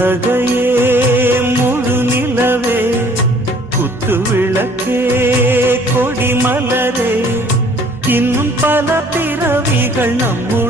புன்னகையே முழு நிலவே குத்து விளக்கே கொடி மலரே இன்னும் பல பிறவிகள் நம்முடைய